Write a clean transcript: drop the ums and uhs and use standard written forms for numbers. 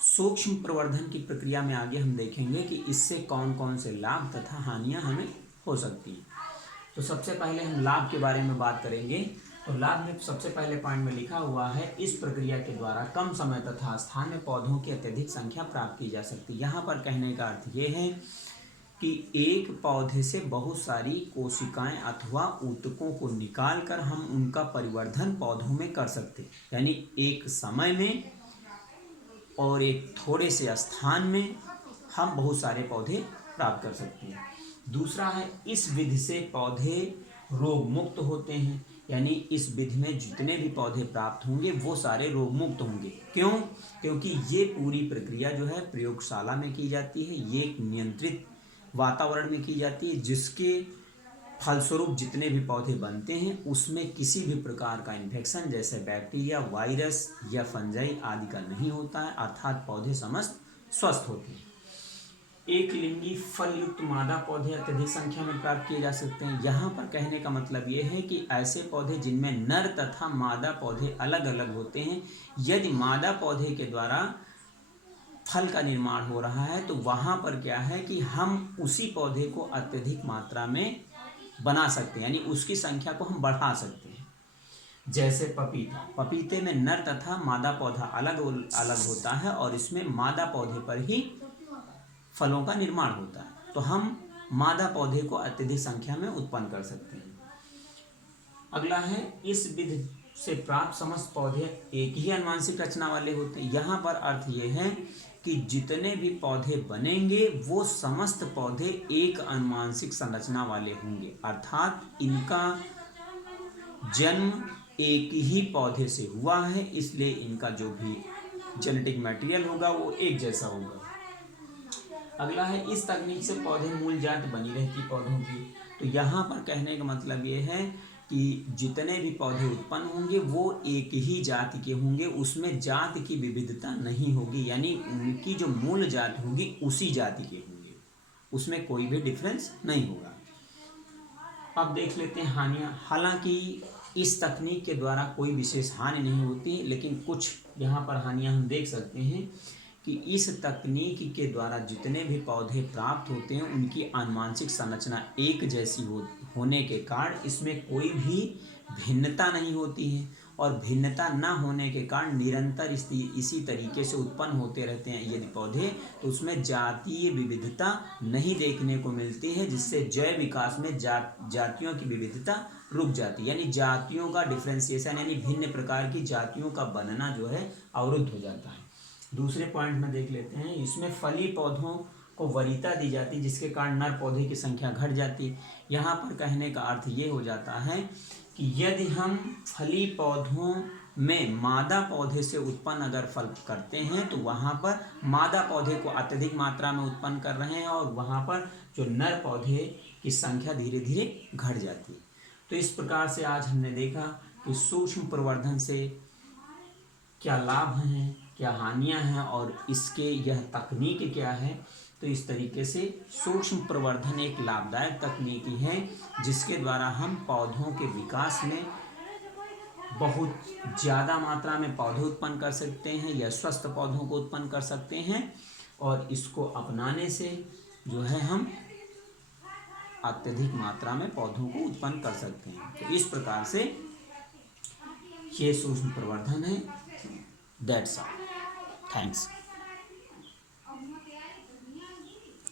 सूक्ष्म प्रवर्धन की प्रक्रिया में आगे हम देखेंगे कि इससे कौन कौन से लाभ तथा हानियां हमें हो सकती हैं। तो सबसे पहले हम लाभ के बारे में बात करेंगे। तो लाभ में सबसे पहले पॉइंट में लिखा हुआ है, इस प्रक्रिया के द्वारा कम समय तथा स्थान में पौधों की अत्यधिक संख्या प्राप्त की जा सकती है। यहाँ पर कहने का अर्थ ये है कि एक पौधे से बहुत सारी कोशिकाएं अथवा ऊतकों को निकालकर हम उनका परिवर्धन पौधों में कर सकते हैं, यानी एक समय में और एक थोड़े से स्थान में हम बहुत सारे पौधे प्राप्त कर सकते हैं। दूसरा है, इस विधि से पौधे रोग मुक्त होते हैं, यानी इस विधि में जितने भी पौधे प्राप्त होंगे वो सारे रोग मुक्त होंगे। क्यों? क्योंकि ये पूरी प्रक्रिया जो है प्रयोगशाला में की जाती है, ये एक नियंत्रित वातावरण में की जाती है, जिसके फलस्वरूप जितने भी पौधे बनते हैं उसमें किसी भी प्रकार का इन्फेक्शन जैसे बैक्टीरिया, वायरस या फंजाई आदि का नहीं होता है, अर्थात पौधे समस्त स्वस्थ होते हैं। एक लिंगी फल युक्त मादा पौधे अत्यधिक संख्या में प्राप्त किए जा सकते हैं। यहाँ पर कहने का मतलब ये है कि ऐसे पौधे जिनमें नर तथा मादा पौधे अलग अलग होते हैं, यदि मादा पौधे के द्वारा फल का निर्माण हो रहा है तो वहाँ पर क्या है कि हम उसी पौधे को अत्यधिक मात्रा में बना सकते हैं, यानी उसकी संख्या को हम बढ़ा सकते हैं। जैसे पपीता, पपीते में नर तथा मादा पौधा अलग अलग होता है और इसमें मादा पौधे पर ही फलों का निर्माण होता है, तो हम मादा पौधे को अत्यधिक संख्या में उत्पन्न कर सकते हैं। अगला है, इस विधि से प्राप्त समस्त पौधे एक ही आनुवंशिक रचना वाले होते हैं। यहाँ पर अर्थ ये है कि जितने भी पौधे बनेंगे वो समस्त पौधे एक आनुवंशिक संरचना वाले होंगे, अर्थात इनका जन्म एक ही पौधे से हुआ है, इसलिए इनका जो भी जेनेटिक मटेरियल होगा वो एक जैसा होगा। अगला है, इस तकनीक से पौधे मूल जात बनी रहती पौधों की। तो यहाँ पर कहने का मतलब ये है कि जितने भी पौधे उत्पन्न होंगे वो एक ही जाति के होंगे, उसमें जाति की विविधता नहीं होगी, यानी उनकी जो मूल जाति होगी उसी जाति के होंगे, उसमें कोई भी डिफरेंस नहीं होगा। अब देख लेते हैं हानियाँ। हालांकि इस तकनीक के द्वारा कोई विशेष हानि नहीं होती, लेकिन कुछ यहाँ पर हानियाँ हम देख सकते हैं कि इस तकनीक के द्वारा जितने भी पौधे प्राप्त होते हैं उनकी आनुवंशिक संरचना एक जैसी होने के कारण इसमें कोई भी भिन्नता नहीं होती है, और भिन्नता न होने के कारण निरंतर इसी तरीके से उत्पन्न होते रहते हैं यदि पौधे, तो उसमें जातीय विविधता नहीं देखने को मिलती है, जिससे जैव विकास में जातियों की विविधता रुक जाती है, यानी जातियों का डिफ्रेंसिएशन यानी भिन्न प्रकार की जातियों का बनना जो है अवरुद्ध हो जाता है। दूसरे पॉइंट में देख लेते हैं, इसमें फली पौधों को वरीयता दी जाती है, जिसके कारण नर पौधे की संख्या घट जाती है। यहाँ पर कहने का अर्थ ये हो जाता है कि यदि हम फली पौधों में मादा पौधे से उत्पन्न अगर फल करते हैं तो वहाँ पर मादा पौधे को अत्यधिक मात्रा में उत्पन्न कर रहे हैं और वहाँ पर जो नर पौधे की संख्या धीरे धीरे घट जाती है। तो इस प्रकार से आज हमने देखा कि सूक्ष्म प्रवर्धन से क्या लाभ हैं, क्या हानियां हैं और इसके यह तकनीक क्या है। तो इस तरीके से सूक्ष्म प्रवर्धन एक लाभदायक तकनीकी है, जिसके द्वारा हम पौधों के विकास में बहुत ज़्यादा मात्रा में पौधे उत्पन्न कर सकते हैं या स्वस्थ पौधों को उत्पन्न कर सकते हैं, और इसको अपनाने से जो है हम अत्यधिक मात्रा में पौधों को उत्पन्न कर सकते हैं। तो इस प्रकार से ये सूक्ष्म प्रवर्धन है। That's all. थैंक्स।